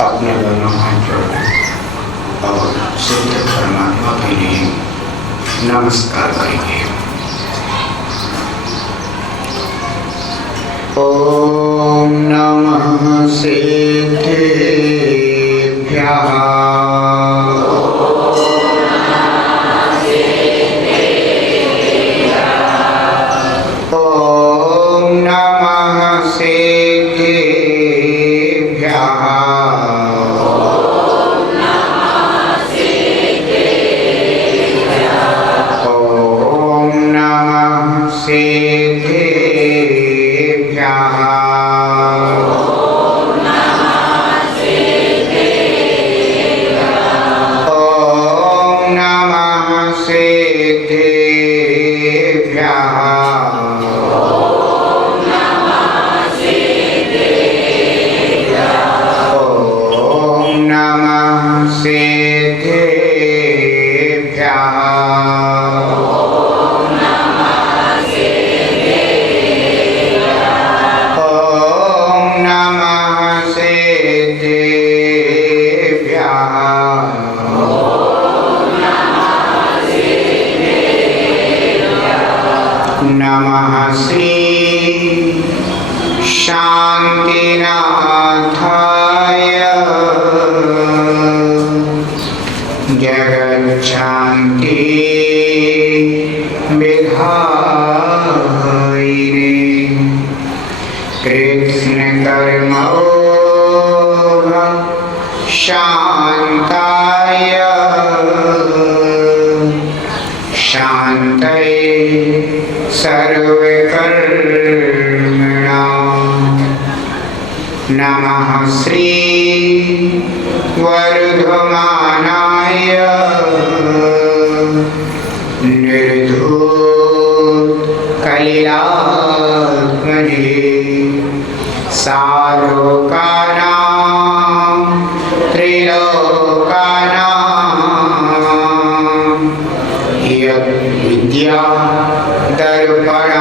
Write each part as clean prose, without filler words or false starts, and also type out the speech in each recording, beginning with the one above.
अपने दोनों हाथ जोड़े और सिद्ध परमात्मा के लिए नमस्कार करेंगे। ओम नमः सिद्धेभ्यः। नमः श्री शांतिनाथाय जगच्छांति विधायिने कृष्ण कर्मोघ शांताय शांतये सर्वकर्मणां नमः श्री वर्धमानाय निर्धूत कलिलात्मने सालोकानां त्रिलोकानां यद्विद्या दर्पणायते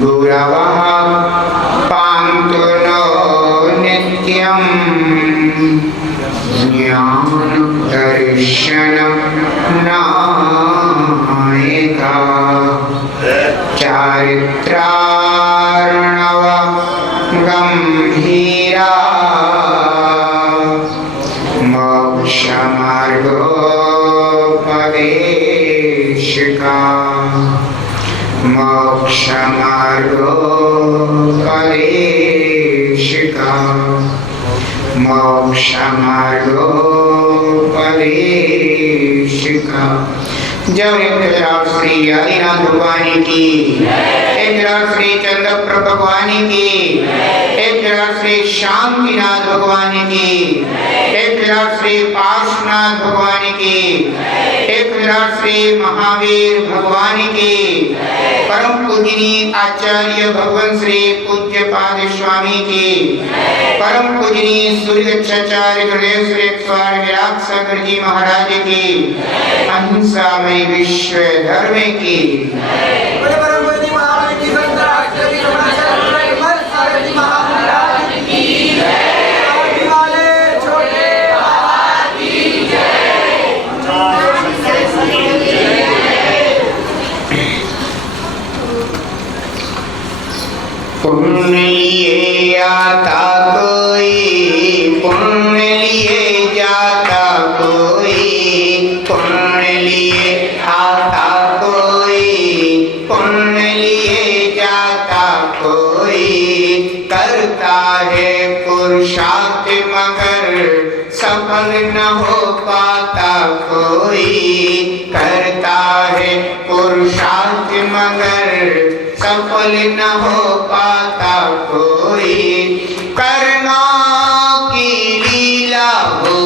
गुरवः पान्तु नो नित्यं ज्ञानदर्शननायका चारित्रार्णव गम्भीरा मोक्षमार्गोपदेशिका मोक्षमार्गोपदेशिका मोक्षमार्गोपदेशिका। जब श्री आदिनाथ भगवान की, एक श्री चंद्रप्रभ भगवान की, एक श्री शांतिनाथ भगवान की, एक श्री पार्श्वनाथ भगवान की, एक श्री महावीर भगवान की, परम पूजनीय आचार्य भगवान श्री पूज्य पाद स्वामी की, परम पूजनीय सूर्यचार्य गुरुदेव श्री स्वामी विराट सागर जी महाराज की, अहिंसामय विश्व धर्म की, पुण्य लिए आता कोई, पुण्य लिए जाता कोई, पुण्य लिए आता कोई, पुण्य लिए जाता कोई, करता है पुरुषार्थ मगर सफल न हो पाता कोई, करता है पुरुषार्थ मगर सफल न हो पाता कोई, कर्मा की लीला हो,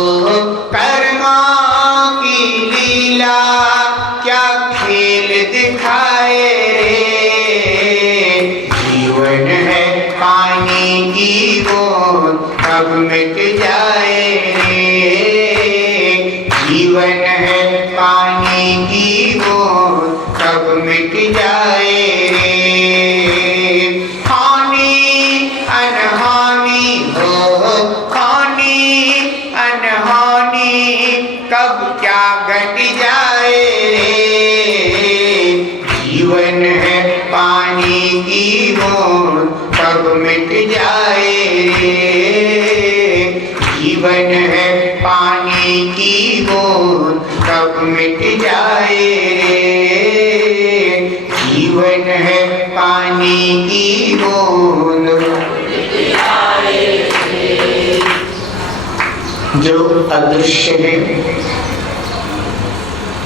कर्मा की लीला क्या खेल दिखाए रे, जीवन है पानी की बूंद कब मिट जाए रे, जीवन है पानी की बूंद कब मिट जाए रे, हानि अनहानि सब मिट जाए रे, जीवन है पानी की बूंद सब मिट जाए रे, जीवन है पानी की बूंद। जो अदृश्य है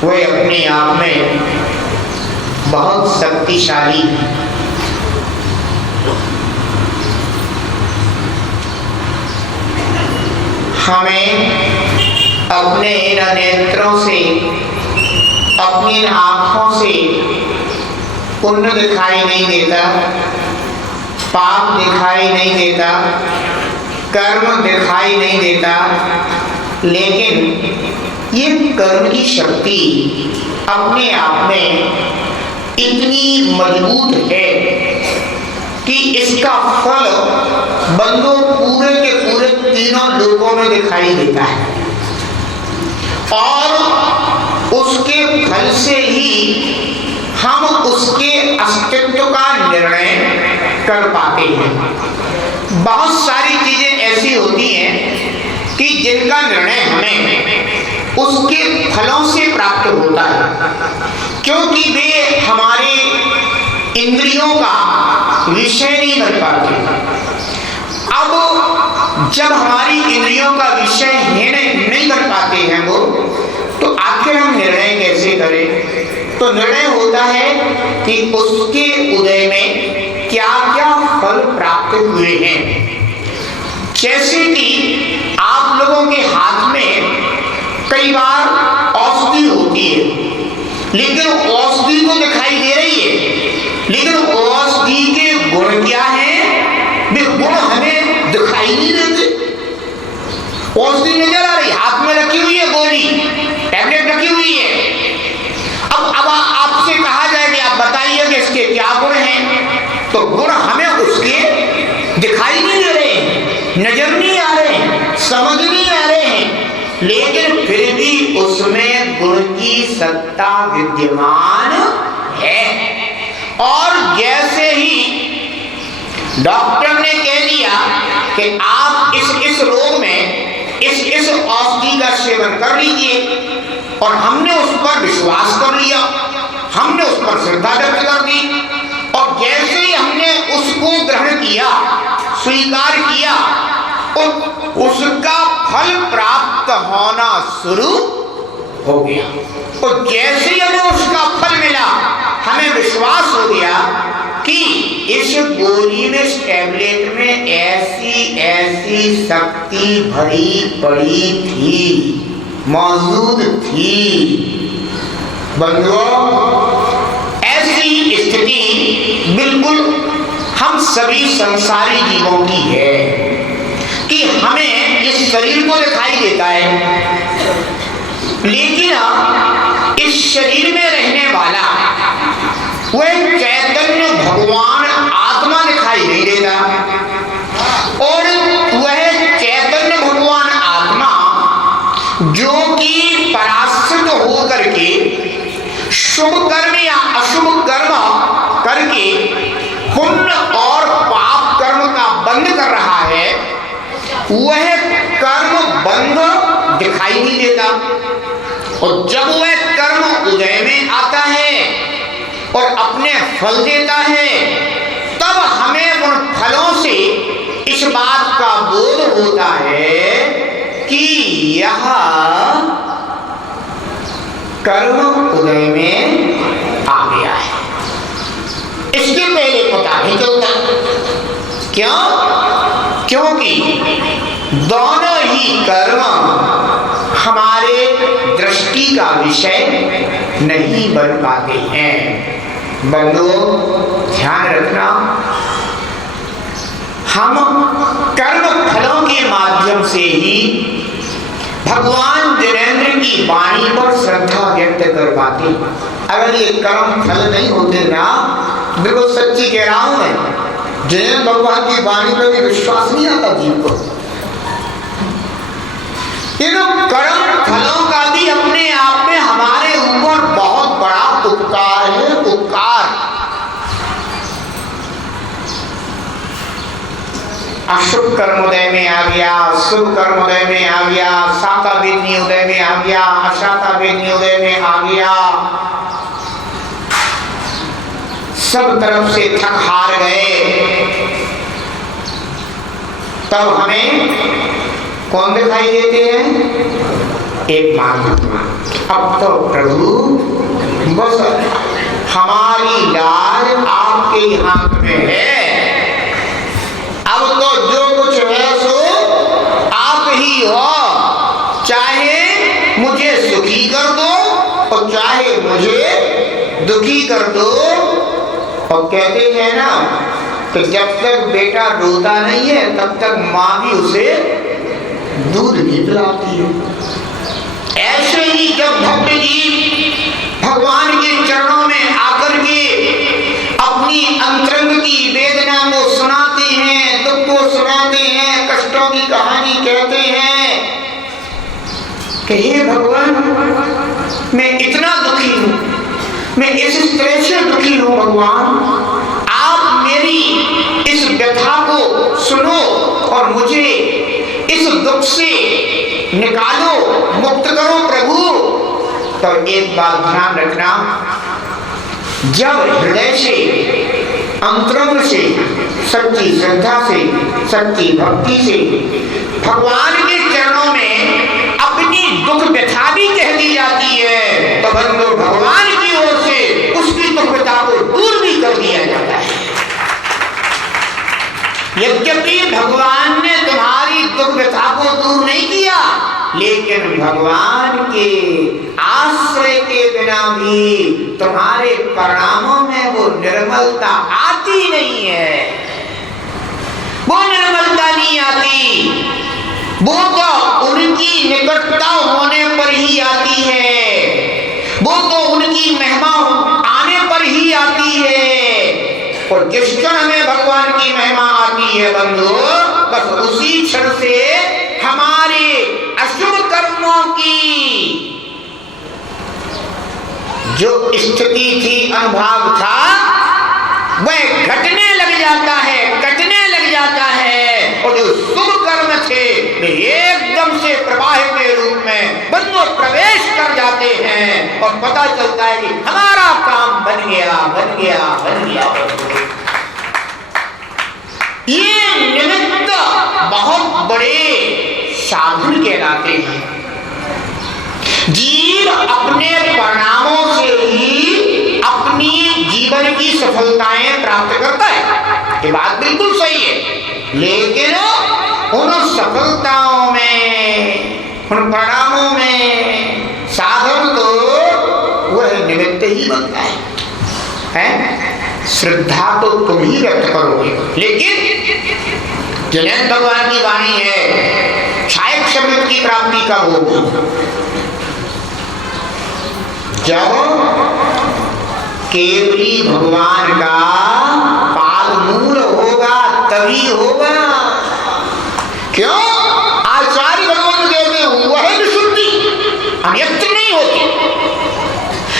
वह अपने आप में बहुत शक्तिशाली है। हमें अपने इन नेत्रों से, अपनी आंखों से पुण्य दिखाई नहीं देता, पाप दिखाई नहीं देता, कर्म दिखाई नहीं देता, लेकिन ये कर्म की शक्ति अपने आप में इतनी मजबूत है कि इसका फल बंदों पूरे के पूरे तीनों लोकों में दिखाई देता है और उसके फल से ही हम उसके अस्तित्व का निर्णय कर पाते हैं। बहुत सारी चीजें ऐसी होती हैं कि जिनका निर्णय हमें उसके फलों से प्राप्त होता है, क्योंकि वे हमारे इंद्रियों का विषय नहीं बन पाते। अब जब हमारी इंद्रियों का विषय नहीं बन पाते हैं वो, तो आखिर हम निर्णय कैसे करें? तो निर्णय होता है कि उसके उदय में क्या क्या फल प्राप्त हुए हैं। जैसे कि आप लोगों के हाथ में कई बार औषधि होती है, लेकिन औषधि तो दिखाई दे रही है, लेकिन औषधि के गुण क्या हैं वे गुण हमें दिखाई नहीं देते। औषधि नजर आ रही, हाथ में रखी हुई है, गोली टैबलेट रखी हुई है। अब आपसे कहा जाए कि आप बताइए कि इसके क्या गुण हैं, तो गुण हमें उसके दिखाई नहीं दे रहे हैं, नजर नहीं आ रहे हैं, समझ नहीं आ रहे हैं, लेकिन फिर भी उसमें गुण की सत्ता विद्यमान है। और जैसे ही डॉक्टर ने कह दिया कि आप इस रोग में इस औषधि का सेवन कर लीजिए, और हमने उस पर विश्वास कर लिया, हमने उस पर श्रद्धा व्यक्त कर दी, और जैसे ही हमने उसको ग्रहण किया, स्वीकार किया, और उसका फल प्राप्त होना शुरू हो गया। और जैसे ही हमें उसका फल मिला, हमें विश्वास हो गया कि इस गोली में, इस टैबलेट में ऐसी शक्ति भरी पड़ी थी, मौजूद थी। बंधुओं, ऐसी स्थिति बिल्कुल हम सभी संसारी जीवों की है कि हमें इस शरीर को दिखाई देता है, लेकिन इस शरीर में रहने वाला वह चैतन्य भगवान आत्मा दिखाई नहीं देता, और वह चैतन्य भगवान आत्मा जो कि पराश्रित होकर के शुभ कर्म या अशुभ कर्म करके पुण्य और पाप कर्म का बंध कर रहा है, वह कर्म बंध दिखाई नहीं देता। और जब वह कर्म उदय में आता है और अपने फल देता है, तब हमें उन फलों से इस बात का बोध होता है कि यह कर्म उदय में आ गया है। इसके पहले पता नहीं चलता। क्यों? क्योंकि दोनों ही कर्म हमारे दृष्टि का विषय नहीं बन पाते हैं। बंधुओं, ध्यान रखना, हम कर्म फलों के माध्यम से ही भगवान जिनेंद्र की वाणी पर श्रद्धा व्यक्त कर पाते। अगर ये कर्म फल नहीं होते ना, बिल्कुल सच्ची कह रहा हूं मैं, जिनेंद्र भगवान की वाणी पर भी विश्वास नहीं आता जीव को। इन कर्म फलों का भी अपने आप में हमारे ऊपर बहुत बड़ा उपकार है। उपकार अशुभ कर्म उदय में आ गया, शुभ कर्म उदय में आ गया, शाखा वेदनी उदय में आ गया, अशाखा वेदनी उदय में आ गया। सब तरफ से थक हार गए। तब हमें कौन दिखाई देते हैं? एक महात्मा। अब तो प्रभु बस हमारी लाज आपके हाथ में है। अब तो जो कुछ है सो आप ही हो। चाहे मुझे सुखी कर दो और चाहे मुझे दुखी कर दो। और कहते हैं ना कि जब तक बेटा रोता नहीं है तब तक माँ भी उसे दूध नहीं पिलाती है। ऐसे ही जब भक्त जी भगवान के चरणों में आकर के अपनी अंतरंग की वेदना को सुनाते हैं, दुख को सुनाते हैं, कष्टों की कहानी कहते हैं कि हे भगवान, मैं इतना दुखी हूं, मैं इस तरह से दुखी हूं भगवान, आप मेरी इस व्यथा को सुनो और मुझे इस दुख से निकालो, मुक्त करो प्रभु। तो एक बात ध्यान रखना, जब हृदय से, अंतरंग से, सच्ची श्रद्धा से, सच्ची भक्ति से भगवान के चरणों में अपनी दुख व्यथा भी कह दी जाती है तो बंदो भगवान की ओर से उसकी दुख व्यथा को दूर भी कर दिया जाता है। यद्यपि भगवान ने तुम्हारी दुख व्यथा को दूर नहीं किया, लेकिन भगवान के आश्रय के बिना भी तुम्हारे परिणामों में वो निर्मलता आती नहीं है। वो निर्मलता नहीं आती, वो तो उनकी निकटता होने पर ही आती है, वो तो उनकी महिमा आने पर ही आती है। और जिस क्षण हमें भगवान की महिमा आती है बंधु, बस उसी क्षण से हमारे अशुभ कर्मों की जो स्थिति थी, अनुभव था, वह घटने लग जाता है, कटने लग जाता है। और जो शुभ कर्म थे वे एकदम से प्रवाह के रूप में बंधु प्रवेश कर जाते हैं और पता चलता है कि हमारा काम बन गया, बन गया, बन गया। ये निमित्त बहुत बड़े साधन कहलाते हैं। जीव अपने परिणामों से ही अपनी जीवन की सफलताएं प्राप्त करता है, ये बात बिल्कुल सही है। लेकिन उन सफलताओं में, उन परिणामों में साधन तो वह निमित्त ही बनता है? श्रद्धा तो तुम ही व्यक्त करोगे, लेकिन जैन भगवान की वाणी है, क्षायक शब्द की प्राप्ति कब होगी? जब केवली भगवान का पाद मूल होगा तभी होगा। क्यों? आचार्य भगवान कहते हैं वह विशुद्धि अन्यत्र नहीं होती।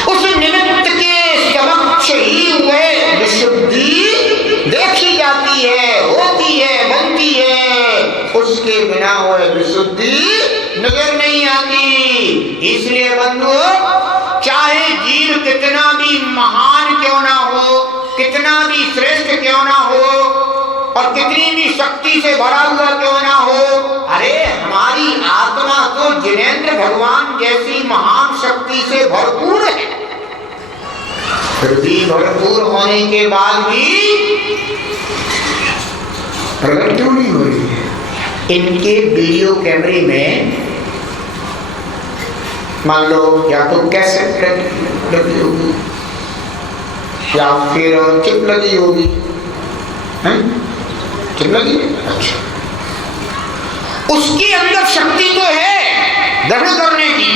उस निमित्त के समक्ष ही वह विशुद्धि देखी जाती है, होती है, बनती है। उसके बिना वह विशुद्धि नजर नहीं आती। इसलिए बंधु, चाहे जीव कितना भी महान क्यों ना हो, कितना भी श्रेष्ठ क्यों ना हो और कितनी भी शक्ति से भरा हुआ क्यों ना हो, अरे हमारी आत्मा तो जिनेंद्र भगवान जैसी महान शक्ति से भरपूर है। फिर भी भरपूर होने के बाद भी प्रकट क्यों नहीं हो रही है? इनके वीडियो कैमरे में मान लो या तो कैसेट लगी होगी या फिर चिप लगी होगी, चिप लगी। अच्छा, उसके अंदर शक्ति तो है ग्रहण करने की,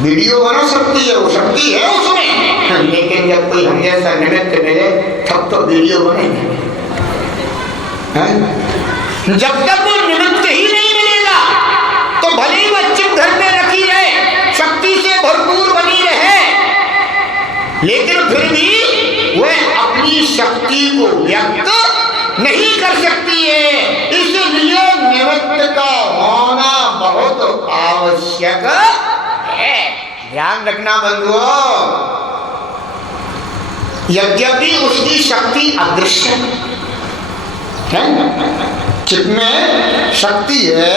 वीडियो बना सकती है, वो शक्ति है उसमें। लेकिन जब कोई हम जैसा निमित्त मिले तब तो वीडियो बनेगी। जब तक वो निमित्त ही नहीं मिलेगा तो भले ही वह चिप घर में रखी रहे, शक्ति से भरपूर बनी रहे, लेकिन फिर भी वह अपनी शक्ति को व्यक्त नहीं कर सकती है, इसलिए निमित्त का होना बहुत आवश्यक है। ध्यान रखना बंधुओं, यद्यपि उसकी शक्ति अदृश्य है, चित्त में शक्ति है।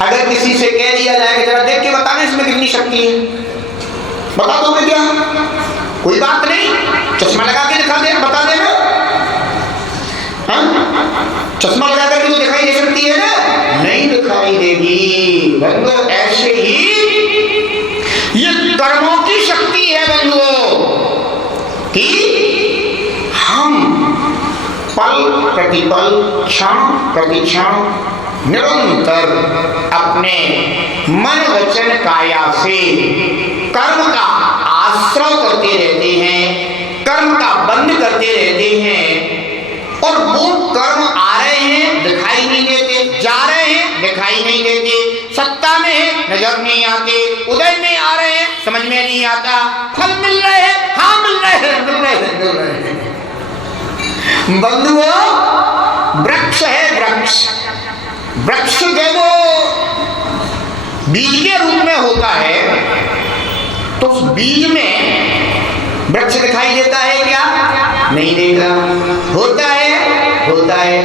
अगर किसी से कह दिया जाए कि जरा देख के बताना इसमें कितनी शक्ति है, बता दोगे क्या? कोई बात नहीं, चश्मा लगा के दिखा दे, बता देना। चश्मा लगा करके तो दिखाई दे सकती है ना? नहीं दिखाई देगी। बंधुओं ऐसे ही ये कर्मों की शक्ति है बंधुओं कि हम पल प्रतिपल, क्षण प्रतिक्षण निरंतर अपने मन वचन काया से कर्म का आश्रय करते रहते हैं, कर्म का बंद करते रहते हैं, और वो कर्म आ रहे हैं दिखाई नहीं देते, जा रहे हैं दिखाई नहीं देते, सत्ता में है नजर नहीं आते, उदय में आ रहे हैं समझ में नहीं आता, फल मिल रहे हैं, हाँ मिल रहे हैं, मिल रहे हैं, मिल रहे हैं। बंधुओं वृक्ष है, वृक्ष वृक्ष जब बीज के रूप में होता है तो उस बीज में वृक्ष दिखाई देता है क्या? नहीं देता। होता है, होता है।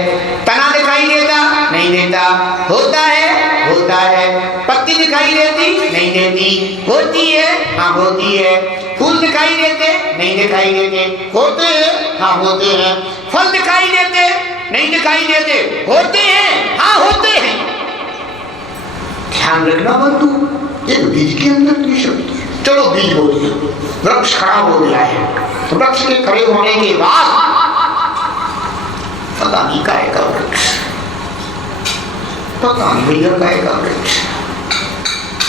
तना दिखाई देता? नहीं देता। होता है, होता है। पत्ती दिखाई देती? नहीं देती। होती है, हाँ होती है। फूल दिखाई देते? नहीं दिखाई देते। होते हैं, हाँ होते हैं। फल दिखाई देते? नहीं दिखाई देते। होते हैं, हाँ होते हैं। ध्यान रखना बंधु, एक बीज के अंदर की शक्ति है। चलो बीज हो गया, वृक्ष खड़ा हो गया है, तो वृक्ष के खड़े होने के बाद पता नहीं काय का वृक्ष, पता नहीं भैया काय का वृक्ष,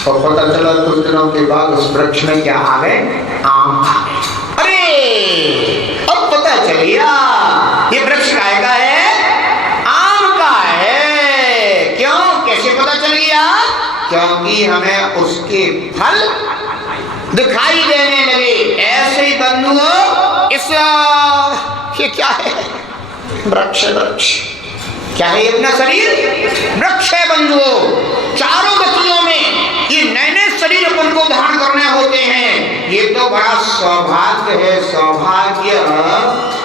और पता चला कुछ दिनों के बाद उस वृक्ष में क्या आ गए? आम आ गए। अरे अब पता चल गया ये वृक्ष काय का है? आम का है। क्यों? कैसे पता चल गया? क्योंकि हमें उसके फल दिखाई देने लगे। ऐसे ही बंधुओं इस ये क्या है? वृक्ष, वृक्ष क्या है? अपना शरीर वृक्ष है बंधुओं। चारों गतियों में ये नए नए शरीर अपन को धारण करने होते हैं। ये तो बड़ा सौभाग्य है, सौभाग्य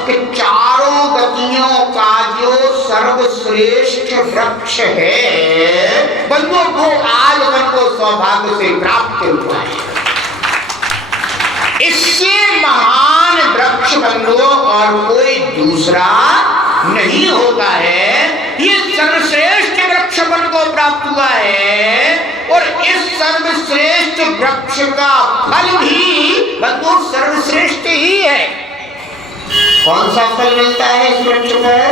कि चारों गतियों का जो सर्वश्रेष्ठ वृक्ष है बंधुओं वो आज अपन को सौभाग्य से प्राप्त हुआ है। इससे महान वृक्ष बंधुओं और कोई दूसरा नहीं होता है। ये सर्वश्रेष्ठ वृक्ष बन को प्राप्त हुआ है, और इस सर्वश्रेष्ठ वृक्ष का फल भी बंधु सर्वश्रेष्ठ ही है। कौन सा फल मिलता है इस वृक्ष पर?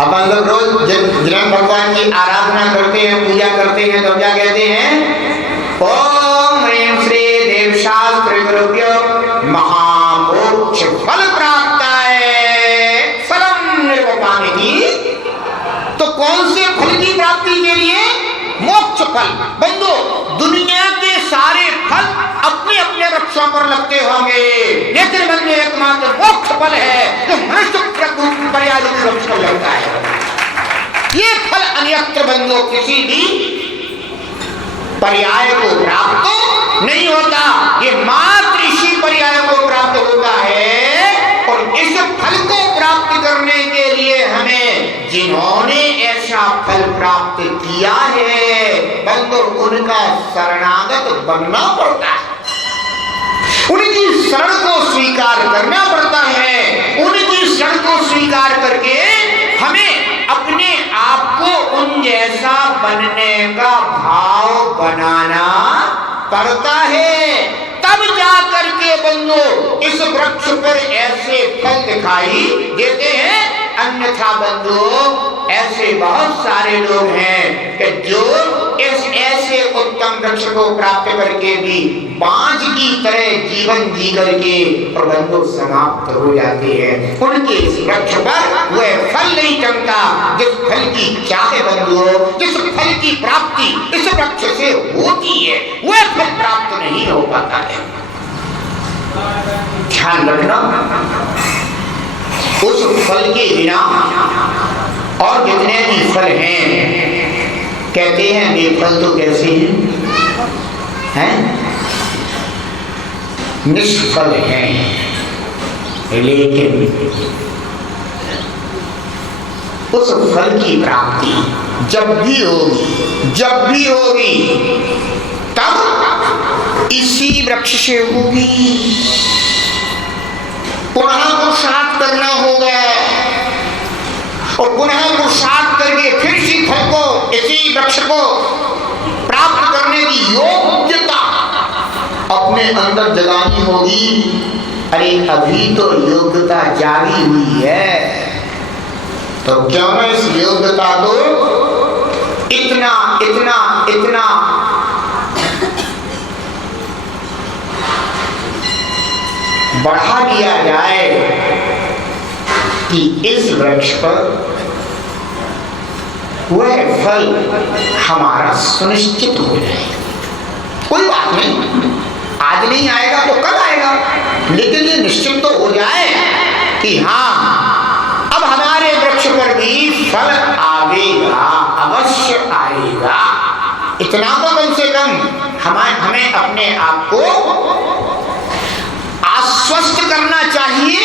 अपन लोग रोज जब भगवान की आराधना करते हैं, पूजा करते हैं, तो क्या कहते हैं? ओम ह्रीं श्री देवशास्त्र गुरुभ्यो महामोक्ष फल प्राप्ताय फलम निर्वपानिधि। तो कौन से फल की प्राप्ति के लिए? मोक्ष फल। बंधु दुनिया के सारे फल अपने अपने वृक्षों पर लगते होंगे, लेकिन बंधु एकमात्र मोक्ष फल है जो मनुष्य पर्याय वृक्ष पर लगता है। ये फल अन्यत्र बंधु किसी भी पर्याय को प्राप्त नहीं होता, ये मात्र इसी पर्याय को प्राप्त होता है। और इस फल को प्राप्त करने के लिए हमें जिन्होंने ऐसा फल प्राप्त किया है बंधु उनका शरणागत बनना पड़ता है, उनकी शरण को स्वीकार करना पड़ता है। उनकी शरण को स्वीकार करके हमें अपने आप को उन जैसा बनने का भाव बनाना पड़ता है, तब जा करके बंधु इस वृक्ष पर ऐसे फल दिखाई देते हैं। अन्यथा बंधु ऐसे बहुत सारे लोग हैं कि जो इस ऐसे उत्तम वृक्ष को प्राप्त करके भी बांझ की तरह जीवन जी करके बंधु समाप्त हो जाते हैं। उनके इस वृक्ष पर वह फल नहीं चमता जिस फल की चाहे बंधु, जिस फल की प्राप्ति इस वृक्ष से होती है, वह फल प्राप्त नहीं हो पाता है। ध्यान रखना, उस फल के बिना और जितने भी फल हैं, कहते हैं बेफल तो कैसे हैं? निष्फल हैं। लेकिन उस फल की प्राप्ति जब भी होगी तब इसी वृक्ष से होगी। पुनः पुरुषार्थ करना होगा और पुनः पुरुषार्थ करके फिर इसी फल को, इसी वृक्ष को प्राप्त करने की योग्यता अपने अंदर जगानी होगी। अरे अभी तो योग्यता जागी हुई है, तो क्यों न इस योग्यता को इतना इतना इतना बढ़ा दिया जाए कि इस वृक्ष पर वह फल हमारा सुनिश्चित हो जाए। कोई बात नहीं, आज नहीं आएगा तो कल आएगा, लेकिन ये निश्चित तो हो जाए कि हाँ अब हमारे वृक्ष पर भी फल आएगा, अवश्य आएगा। इतना तो कम से कम हमें अपने आप को आश्वस्त करना चाहिए।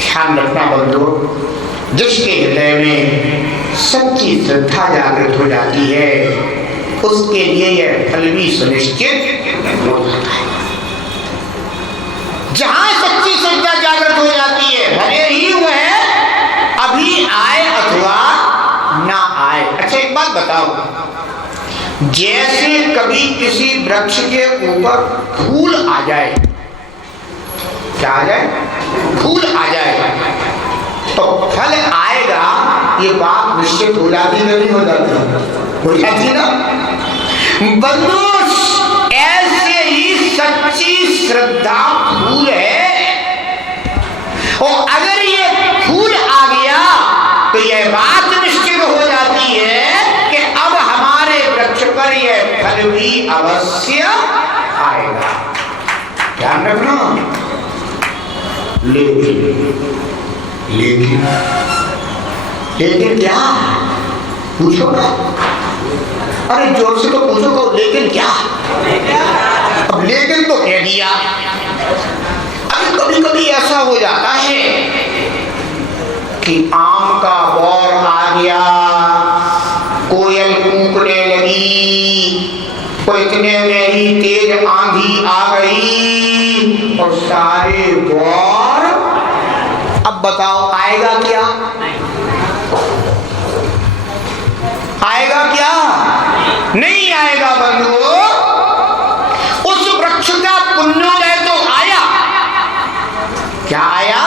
ध्यान रखना बंधुओं, जिसके हृदय में सच्ची श्रद्धा जागृत हो जाती है उसके लिए यह फल भी सुनिश्चित हो जाता है। जहां सच्ची श्रद्धा जागृत हो जाती है, भले ही वह अभी आए अथवा ना आए। अच्छा एक बात बताओ, जैसे कभी किसी वृक्ष के ऊपर फूल आ जाए, क्या आ जाए? फूल आ जाए तो फल आएगा, ये बात निश्चित हो जाती नहीं हो जाती? हो जाती ना बंधु। ऐसे ही सच्ची श्रद्धा फूल है, और अगर ये फूल आ गया तो यह बात निश्चित हो जाती है कि अब हमारे वृक्ष पर यह फल भी अवश्य आएगा। ध्यान रखना। लेकिन क्या पूछो ना, अरे जोर से तो पूछो को, लेकिन क्या? अब लेकिन तो कह दिया। अभी कभी कभी ऐसा हो जाता है कि आम का बौर आ गया, कोयल कूकने लगी, तो इतने में ही तेज आंधी आ गई और सारे बौर, अब बताओ आएगा क्या? आएगा क्या? नहीं आएगा बंधुओं। उस वृक्ष का पुण्योदय तो आया। क्या आया?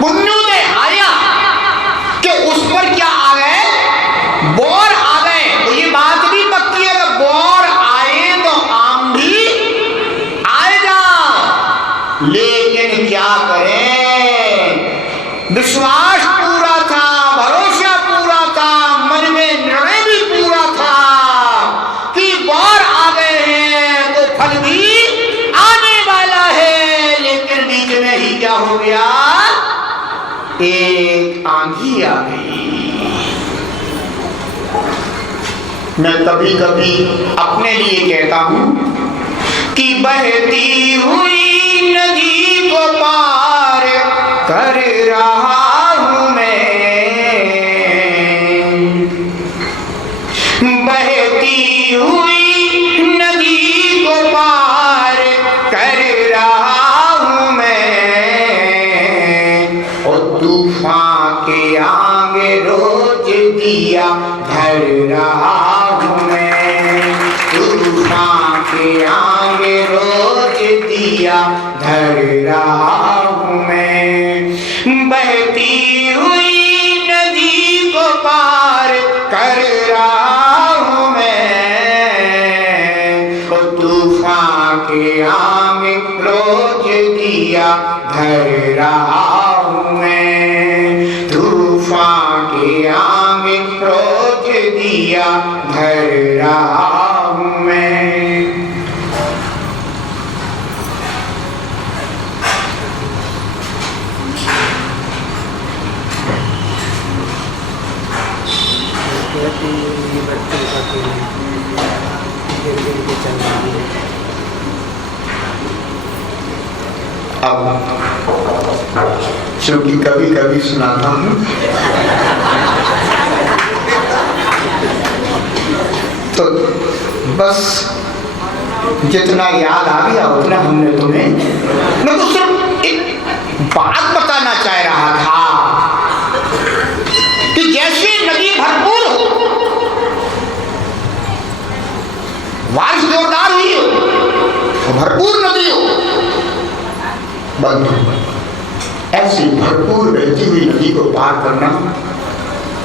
पुण्योदय आया कि उस पर क्या आ गए? बौर आ गए। तो ये बात भी पक्की है कि बौर आए तो आम भी आएगा। लेकिन क्या करें, विश्वास पूरा था, भरोसा पूरा था, मन में निर्णय भी पूरा था कि बौर आ गए हैं तो फल भी आने वाला है। लेकिन बीच में ही क्या हो गया? एक आंधी आ गई। मैं कभी कभी अपने लिए कहता हूं कि बहती हुई नदी को पार कर रहा हूं मैं, बहती हुई नदी को पार कर रहा हूं मैं, और तूफान के आगे रोज दिया धर रहा हूं मैं, तूफान के आगे रोज दिया धर रहा हूं मैं, बहती हुई नदी को पार कर रहा हूं मैं, और तूफान के आगे रोज दिया धर रहा हूं मैं, तूफान के आगे रोज दिया धर रहा हूं मैं। अब क्योंकि कभी कभी सुनाता हूँ, तो बस जितना याद आ गया उतना हमने तुम्हें, मैं तो सिर्फ एक बात बताना चाह रहा था कि जैसे नदी भरपूर हो, बारिश जोरदार हुई हो, भरपूर नदी हो, बंधु ऐसी भरपूर बहती हुई नदी को पार करना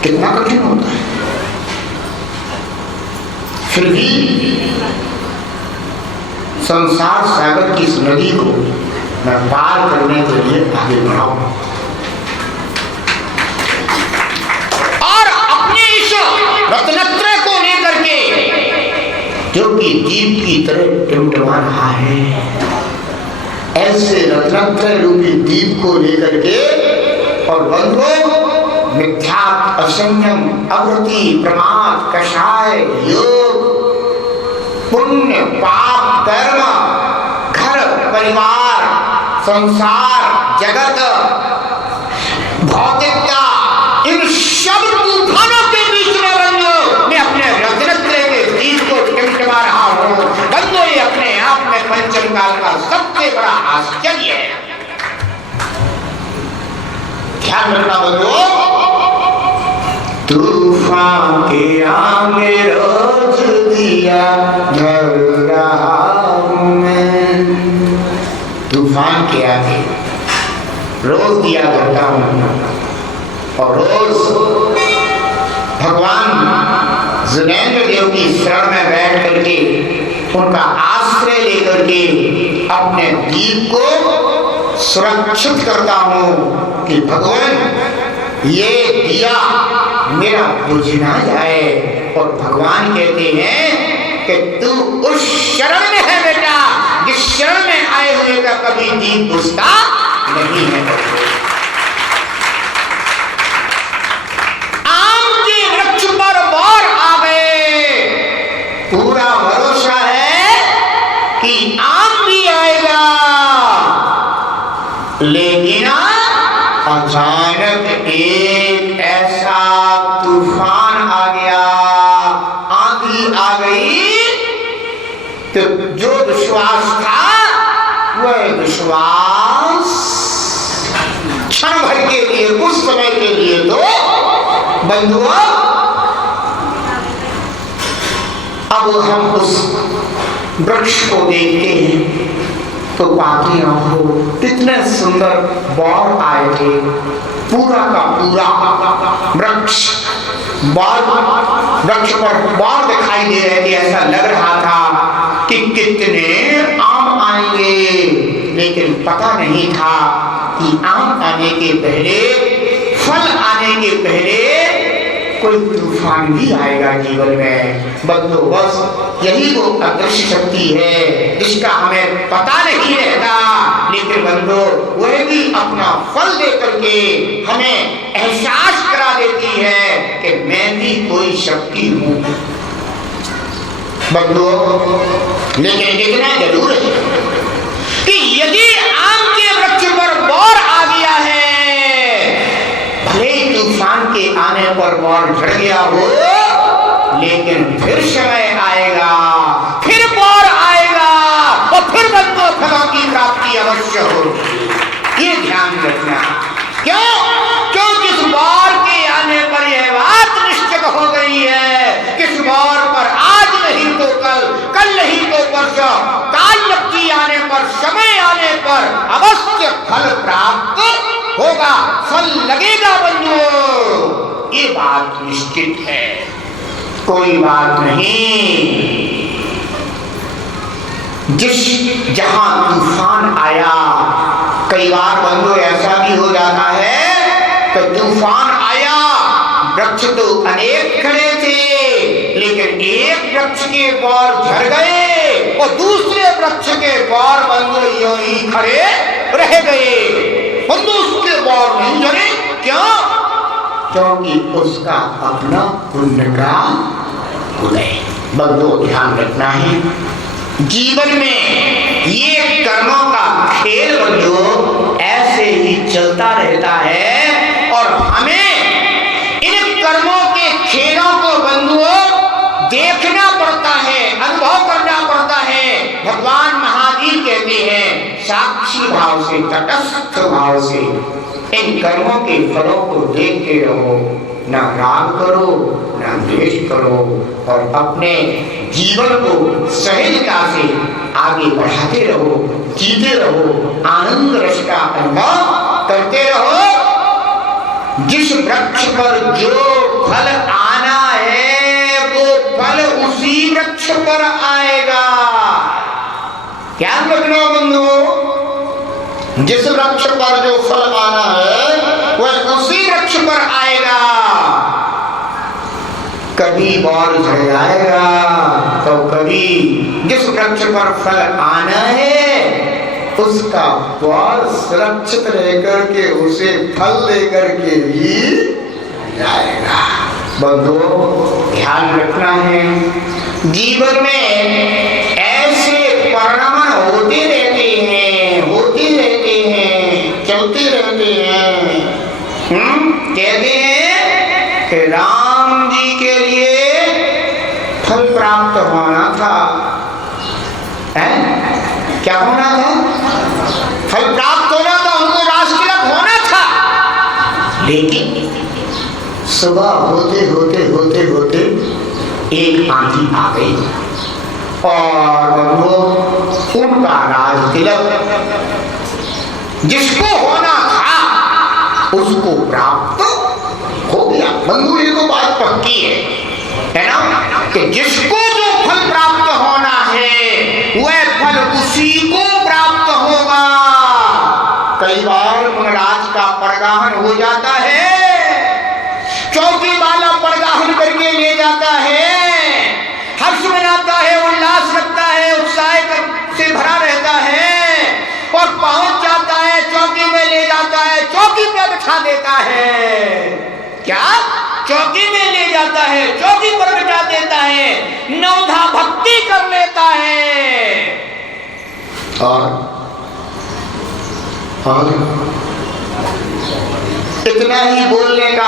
कितना कठिन होता है। फिर भी संसार सागर की इस नदी को मैं पार करने के लिए आगे बढ़ाऊं और अपने इस रत्नत्रय को लेकर के, जो कि दीप की तरह टिमटिमा रहा है, ऐसे रत्नत्रय रूपी दीप को लेकर के, और बंधुओं मिथ्या, असंयम, अवृत्ति, प्रमाद, कषाय, योग, पुण्य, पाप, कर्म, घर परिवार, संसार, जगत, भौतिकता, इन सब तूफानों के बीच में बंधु मैं अपने रत्नत्रय के दीप को टिमटिमा रहा हूं। बंधु ये अपने आप में पंचम काल का सबसे बड़ा आश्चर्य है। ध्यान रखना बंधु, तूफान के आगे रोज दिया जल रहा हूं मैं, तूफान के आगे रोज दिया जलता हूं, और रोज भगवान जिनेंद्र देव की शरण में बैठ करके, उनका आश्रय लेकर के अपने दीप को सुरक्षित करता हूं कि भगवान ये दिया मेरा बुझ ना जाए। और भगवान कहते हैं कि तू उस शरण में है बेटा, जिस शरण में आए हुए का कभी दीप बुझता नहीं है। आम के वृक्ष पर बार आ गए, पूरा भरोसा है कि आम भी आएगा, लेकिन अचानक एक ऐसा तूफान आ गया, आंधी आ गई, तो जो विश्वास था वह विश्वास क्षण भर के लिए, कुछ समय के लिए तो बंधुओं अब हम उस वृक्ष को देखते हैं तो पाती आंखों कितने सुंदर बौर आए थे, पूरा का पूरा वृक्ष वृक्ष पर बौर दिखाई दे रहे थे। ऐसा लग रहा था कि कितने आम आएंगे, लेकिन पता नहीं था कि आम आने के पहले, फल आने के पहले कोई तूफान भी आएगा जीवन में। बंधु बस यही वो अदृश्य शक्ति है जिसका हमें पता नहीं रहता, लेकिन बंधु वह भी अपना फल दे करके हमें एहसास करा देती है कि मैं भी कोई शक्ति हूं। बंधु लेकिन इतना जरूर है कि यदि आम के वृक्ष पर बौर आ गया है, भले तूफान के आने पर बौर झड़ गया हो, लेकिन फिर समय आएगा, फिर बौर आएगा और फिर बंधु फलों की प्राप्ति अवश्य होगी। ये ध्यान रखना। क्यों? क्योंकि इस बौर के आने पर यह बात निश्चित हो गई है कि इस बौर पर आज नहीं तो कल, कल नहीं तो परसों, काल लक्ष्मी आने पर, समय आने पर अवश्य फल प्राप्त होगा, फल लगेगा बंधु। ये बात निश्चित है, कोई बात नहीं। जहां तूफान आया, कई बार बंधु ऐसा भी हो जाता है तो तूफान आया, वृक्ष तो अनेक खड़े थे, लेकिन एक वृक्ष के बौर झड़ गए और दूसरे वृक्ष के बौर बंधु यूं ही खड़े रह गए। बंधु उसके बौर नहीं झड़े, क्यों? क्योंकि उसका अपना पुण्य का उदय। बंधु ध्यान रखना है, जीवन में ये कर्मों का खेल बंधुओं ऐसे ही चलता रहता है और हमें इन कर्मों के खेलों को बंधुओं देखना पड़ता है, अनुभव करना पड़ता है। भगवान महावीर कहते हैं साक्षी भाव से, तटस्थ भाव से इन कर्मों के फलों को देखते रहो, ना राग करो ना द्वेष करो और अपने जीवन को सहजता से आगे बढ़ाते रहो, जीते रहो, आनंद रस का अनुभव करते रहो। जिस वृक्ष पर जो फल आना है वो फल उसी वृक्ष पर आएगा। क्या रखना बंधु, जिस वृक्ष पर जो फल आना है वह उसी वृक्ष पर आएगा। कभी बॉल झड़ जाएगा तो कभी जिस वृक्ष पर फल आना है उसका बॉल सुरक्षित लेकर के उसे फल लेकर के ही जाएगा। बंधुओं ध्यान रखना है, जीवन में ऐसे परिणाम होते रहते हैं, होते रहते हैं, चलते रहते हैं। कहते हैं कि राम जी के लिए फल प्राप्त होना था, है? क्या होना था? फल प्राप्त होना था, उनको राजतिलक होना था। लेकिन सुबह होते होते होते होते एक आंधी आ गई और वो उनका राजतिलक जिसको होना था उसको प्राप्त हो गया। बंधु ये तो बात पक्की है ना, कि जिसको जो फल प्राप्त होना है वह फल उसी को प्राप्त होगा। कई बार मुनराज का परगाहन हो जाता है, चौकी वाला परगाहन करके ले जाता है, हर्ष मनाता है, उल्लास रखता है, उत्साह से भरा रहता है और पहुंच जाता है, चौकी में ले जाता है, चौकी पे बिठा देता है। क्या? चौकी में ले जाता है, चौकी पर बिठा देता है, नवधा भक्ति कर लेता है और इतना ही बोलने का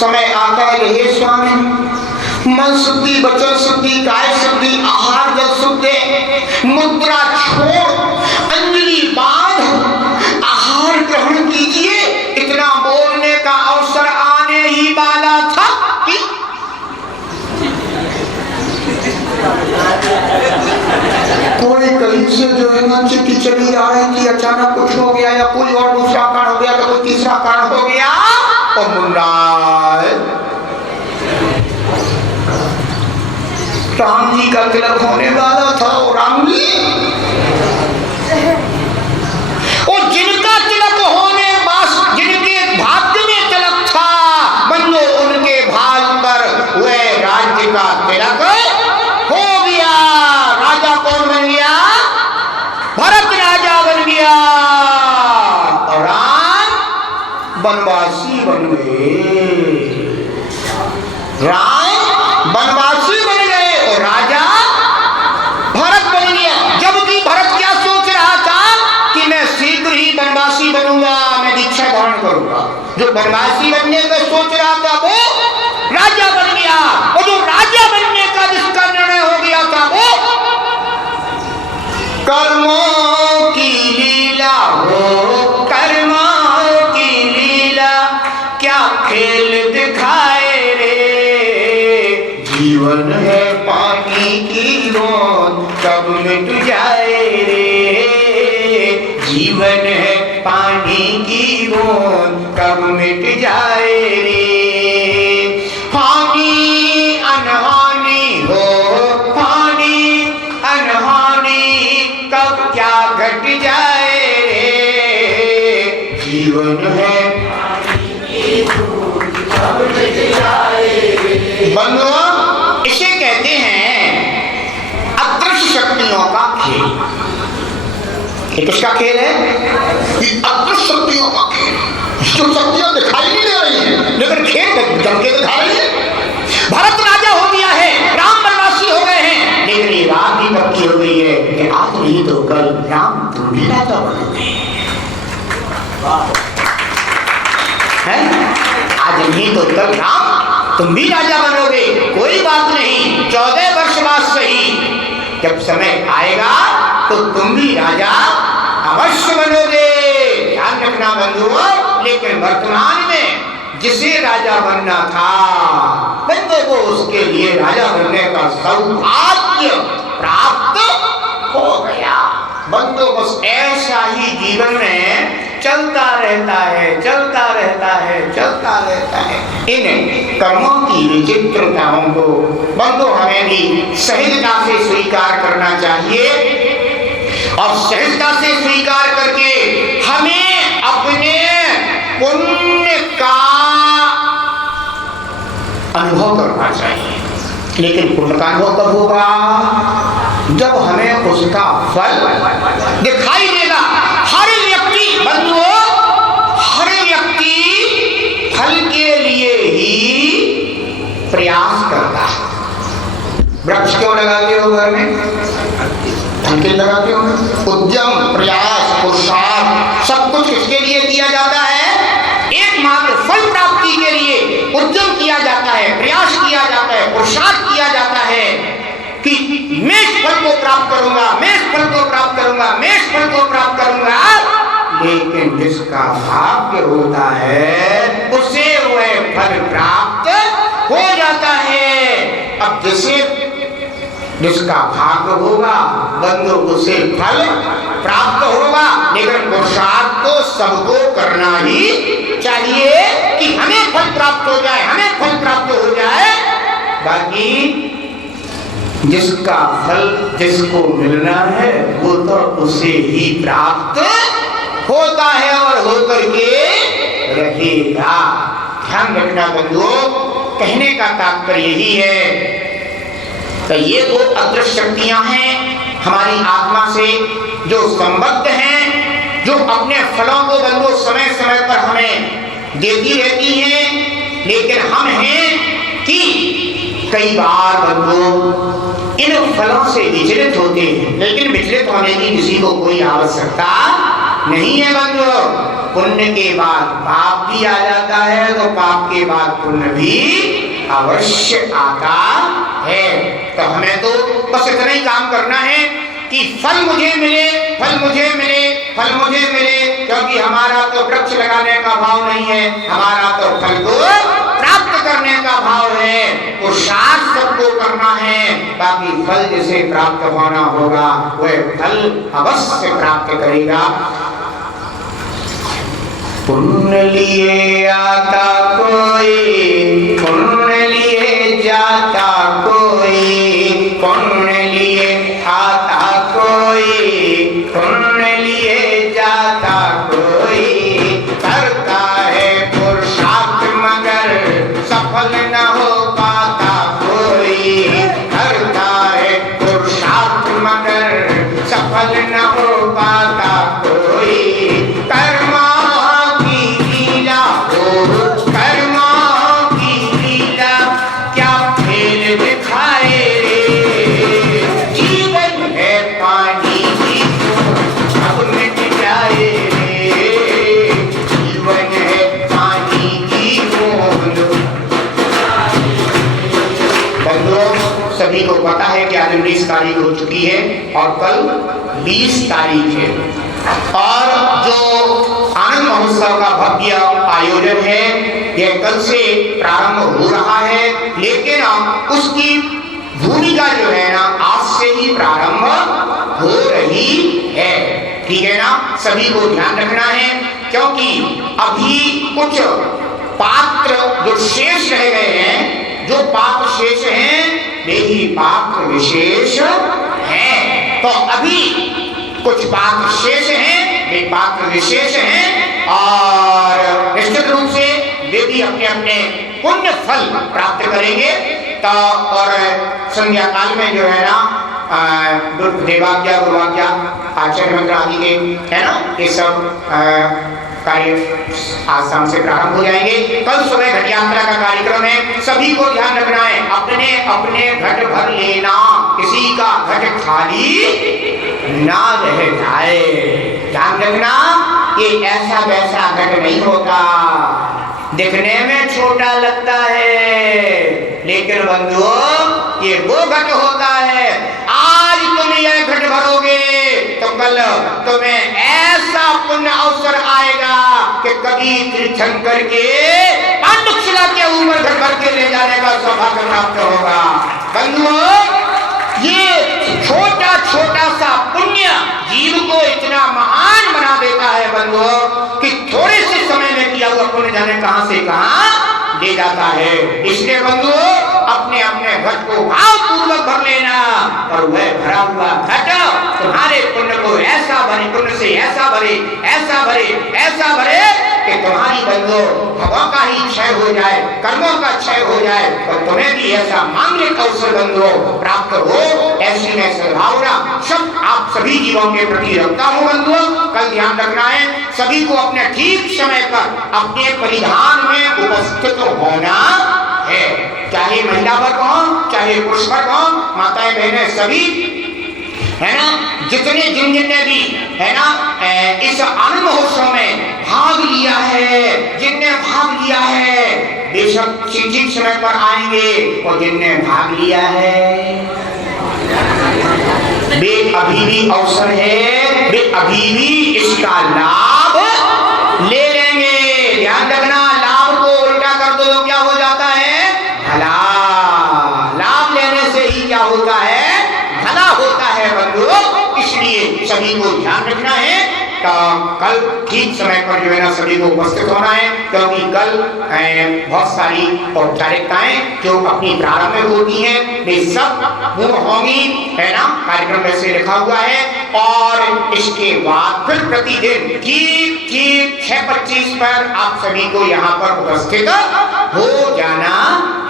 समय आता है, हे स्वामी मन शुद्धि, वचन शुद्धि, काय शुद्धि, आहार जल शुद्धि, मुद्रा छोड़, अंजलि बांध, आहार ग्रहण कीजिए। इतना बोलने का अवसर आने ही वाला था कि कोई कहीं से जो है ना चिट्ठी चली आ रही थी, अचानक कुछ हो गया या कोई और दूसरा कारण हो गया तो कोई तीसरा कारण हो गया और मुन्ना राम जी का तिलक होने वाला था। और राम जी और जिनका तिलक होने बस जिनके भाग्य में तिलक था बंदो उनके भाग पर वह राज्य का तिलक हो गया। राजा कौन बन गया? भरत राजा बन गया और राम वनवासी बन गए। राम वनवासी बन गए और राजा भरत बन गया। जबकि भरत क्या सोच रहा था कि मैं शीघ्र ही वनवासी बनूंगा, मैं दीक्षा धारण करूंगा। जो वनवासी बनने का सोच रहा था वो राजा बन गया और जो राजा बनने का जिसका निर्णय हो गया था वो कर्मों की लीला हो, कर्मों की लीला क्या खेल दिखाए रे। जीवन है पानी की बूंद कब मिट जाए रे। जीवन है पानी की बूंद कब मिट जाए रे। हानि अनहानि हो, हानि अनहानि कब क्या घट जाए रे। जीवन है बंधुओं इसे कहते हैं अदृश्य शक्तियों का खेल। ये किसका खेल है? अदृश्य शक्तियों का खेल। जो शक्तियां दिखाई नहीं दे रही हैं लेकिन खेल जम के दिखा रही है। भरत राजा हो गया है, राम वनवासी हो गए हैं, लेकिन ये बात भी पक्की हो गई है कि आज नहीं तो कल राम तुम भी राजा बनोगे। है? आज नहीं तो कल राम तुम भी राजा बनोगे, कोई बात नहीं, 14 वर्ष बाद सही, जब समय आएगा तो तुम भी राजा अवश्य बनोगे। ध्यान रखना बंधुओं। लेकिन वर्तमान में जिसे राजा बनना था, बंदों को उसके लिए राजा बनने का सौभाग्य प्राप्त हो गया। बंदों बस ऐसा ही जीवन में चलता रहता है, चलता रहता है, चलता रहता है। इन कर्मों की विचित्रताओं को बंदों हमें भी सहजता से स्वीकार करना चाहिए और सहजता से स्वीकार करके हमें अपने पुण्य का अनुभव करना चाहिए। लेकिन पुण्य का अनुभव कब होगा? जब हमें उसका फल दिखाई देगा। हर व्यक्ति बंधुओं, हर व्यक्ति फल के लिए ही प्रयास करता है। वृक्ष क्यों लगाते हो घर में? फल के लगाते हो। उद्यम, प्रयास, पुरुषार्थ सब कुछ किसके लिए किया जाता है? एकमात्र फल प्राप्ति के लिए उद्यम किया जाता है, प्रयास किया जाता है, पुरुषार्थ किया जाता है कि मैं इस फल को प्राप्त करूंगा, मैं इस फल को प्राप्त करूंगा, मैं इस फल को प्राप्त करूंगा। लेकिन जिसका भाग्य होता है उसे वह फल प्राप्त हो जाता है। अब जिसका भाग्य होगा बंधु उसे फल प्राप्त होगा। लेकिन पुरुषार्थ तो सबको करना ही चाहिए कि हमें फल प्राप्त हो जाए, हमें फल प्राप्त हो जाए। बाकी जिसका फल जिसको मिलना है वो तो उसे ही प्राप्त होता है और होकर के रहेगा। ध्यान रखना बंधुओं। कहने का तात्पर्य यही है तो ये वो अदृश्य शक्तियां हैं हमारी आत्मा से जो संबद्ध हैं, जो अपने फलों को बंधुओं समय समय पर हमें देती रहती हैं। लेकिन हम हैं कि कई बार बंधुओं इन फलों से विचलित होते हैं। लेकिन विचलित होने की किसी को कोई आवश्यकता नहीं है बंधुओं। पुण्य के बाद पाप भी आ जाता है तो पाप के बाद पुण्य भी अवश्य आता है। तो हमें तो बस इतना ही काम करना है कि फल मुझे मिले, फल मुझे मिले, फल मुझे मिले, क्योंकि हमारा तो वृक्ष लगाने का भाव नहीं है, हमारा तो फल को प्राप्त करने का भाव है। पुरुषार्थ सबको करना है, बाकी फल जिसे प्राप्त होना होगा वह फल अवश्य प्राप्त करेगा। पुण्य लिए आता कोई, पुण्य लिए जाता कोई, पुण्य लिए आता कोई, पुण्य लिए जाता कोई, करता है पुरुषार्थ मगर सफल न हो पाता कोई, करता है पुरुषार्थ मगर सफल न हो पाता कोई। कर्म को पता है कि आज 19 तारीख हो चुकी है और कल 20 तारीख है और जो आनंद महोत्सव का भव्य आयोजन है यह कल से प्रारंभ हो रहा है। लेकिन उसकी भूमिका जो है ना आज से ही प्रारंभ हो रही है। ठीक है ना? सभी को ध्यान रखना है क्योंकि अभी कुछ पात्र जो शेष रह गए हैं, जो पात्र शेष हैं वे ही पात्र विशेष हैं। तो अभी कुछ पात्र शेष हैं, वे पात्र विशेष हैं और निश्चित रूप से वे भी अपने अपने पुण्य फल प्राप्त करेंगे। तो और संध्या काल में जो है ना देवाज्ञा गुरुवाज्ञा आचार्य मंत्र आदि के है ना ये सब कार्य आज शाम से प्रारंभ हो जाएंगे। कल सुबह घट यात्रा का कार्यक्रम है। सभी को ध्यान रखना है, अपने अपने घट भर लेना, किसी का घट खाली ना रह जाए। ध्यान रखना ये ऐसा वैसा घट नहीं होता। दिखने में छोटा लगता है, लेकिन बंधुओं ये वो घट होता है। आज तुम ये घट भरोगे तो कल तुम्हें ऐसा पुण्य अवसर आएगा कि कभी तीर्थंकर के पांडुशिला के ऊपर घट भर के ले जाने का सौभाग्य प्राप्त होगा। बंधुओं ये छोटा छोटा सा पुण्य जीव को इतना महान बना देता है बंधुओं कि थोड़े से समय में किया हुआ पुण्य जाने कहां से कहां ले जाता है। इसलिए बंधुओं अपने अपने घट को भाव पूर्वक भर लेना और वह भरा हुआ घट तुम्हारे पुण्य को ऐसा भरे, पुण्य से ऐसा भरे, ऐसा भरे, ऐसा भरे कि तुम्हारी बंधुओं हवा का ही क्षय हो जाए, कर्मों का क्षय हो जाए और तुम्हें भी ऐसा मांगलिक अवसर बंधुओं प्राप्त हो। ऐसी में सद्भावना सब आप सभी जीवों के प्रति रखता हूँ बंधुओं। कल ध्यान रखना है सभी को अपने ठीक समय पर अपने परिधान में उपस्थित होना है, चाहे महिला वर्ग हो चाहे पुरुष वर्ग हो, माताएं बहनें सभी है ना, जितने जिनने भी है ना इस आनंद महोत्सव में भाग लिया है, जिनने भाग लिया है बेशक ठीक समय पर आएंगे और जिनने भाग लिया है वे अभी भी अवसर है, वे अभी भी इसका लाभ ले लेंगे। ध्यान रखना लाभ को उल्टा कर दो तो क्या हो जाता है भला, लाभ लेने से ही क्या होता है भला होता है बंधुओं। इसलिए सभी को ध्यान रखना है तो कल ठीक समय पर जो है ना सभी को उपस्थित होना है, क्योंकि कल बहुत सारी औपचारिकताएं जो अपनी प्रारंभ में होती हैं वे सब पूर्ण होंगी है ना, कार्यक्रम में से लिखा हुआ है। और इसके बाद फिर प्रतिदिन ठीक ठीक 6:25 पर आप सभी को यहाँ पर उपस्थित हो जाना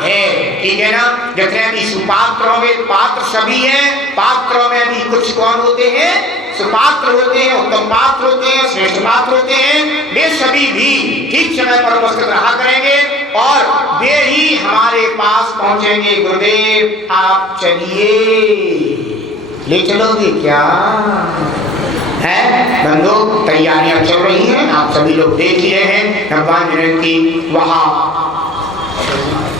है, ठीक है ना। जितने भी सुपात्र होंगे, पात्र सभी हैं, पात्रों में भी कुछ कौन होते हैं सुपात्र होते हैं, उत्तम पात्र होते हैं, श्रेष्ठ पात्र होते हैं, वे सभी भी ठीक समय पर उपस्थित रहा करेंगे और वे ही हमारे पास पहुंचेंगे। गुरुदेव आप चलिए, ले चलोगे क्या है बंधु। तैयारियां चल रही हैं, आप सभी लोग देख ही रहे हैं भगवान जयंती वहां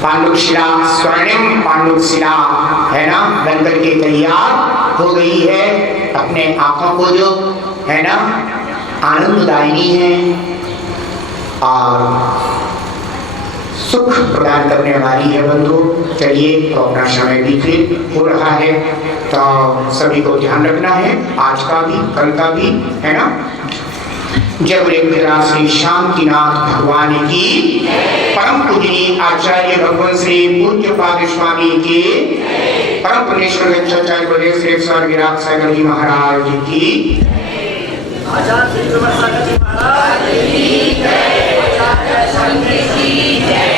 पांडुशिला स्वर्णिम पांडुशिला है ना बनकर के तैयार हो गई है, अपने आंखों को जो है ना आनंददायिनी है और सुख प्रदान करने वाली है बंधु। चलिए तो अपना समय भी हो रहा है तो सभी को ध्यान रखना है, आज का भी कल का भी है ना। जब श्री शांतिनाथ भगवान की परम पूजनीय आचार्य भगवान श्री पूज्यपाद स्वामी के परम पुण्येश्वर श्री स्वर्ग विराट सागर जी महाराज की आचार्य श्री